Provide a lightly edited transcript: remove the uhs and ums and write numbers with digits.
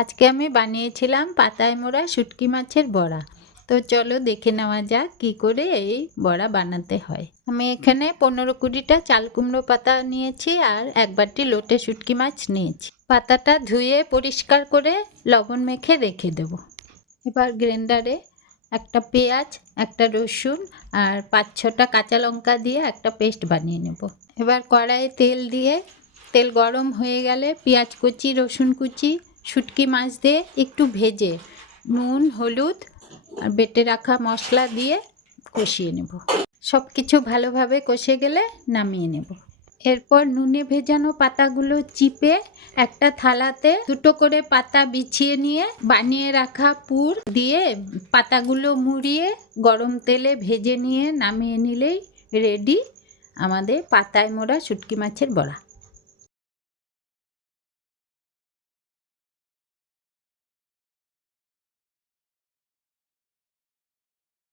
আজকে আমি বানিয়েছিলাম পাতায় মোড়া শুটকি মাছের বড়া। তো চলো দেখে নেওয়া যাক কী করে এই বড়া বানাতে হয়। আমি এখানে 15-20টা চাল কুমড়ো পাতা নিয়েছি আর 1 বাটি লোটে শুটকি মাছ নিয়েছি। পাতাটা ধুয়ে পরিষ্কার করে লবণ মেখে রেখে দেব। এবার গ্রাইন্ডারে একটা পেঁয়াজ, একটা রসুন আর 5-6টা কাঁচা লঙ্কা দিয়ে একটা পেস্ট বানিয়ে নেব। এবার কড়াইয়ে তেল দিয়ে তেল গরম হয়ে গেলে পেঁয়াজ কুচি, রসুন কুচি, শুটকি মাছ দিয়ে একটু ভেজে নুন, হলুদ আর বেটে রাখা মশলা দিয়ে কষিয়ে নেব। সব কিছু ভালোভাবে কষে গেলে নামিয়ে নেব। এরপর নুনে ভেজানো পাতাগুলো চিপে একটা থালাতে 2টো করে পাতা বিছিয়ে নিয়ে বানিয়ে রাখা পুর দিয়ে পাতাগুলো মুড়িয়ে গরম তেলে ভেজে নিয়ে নামিয়ে নিলেই রেডি আমাদের পাতায় মোড়া শুটকি মাছের বড়া।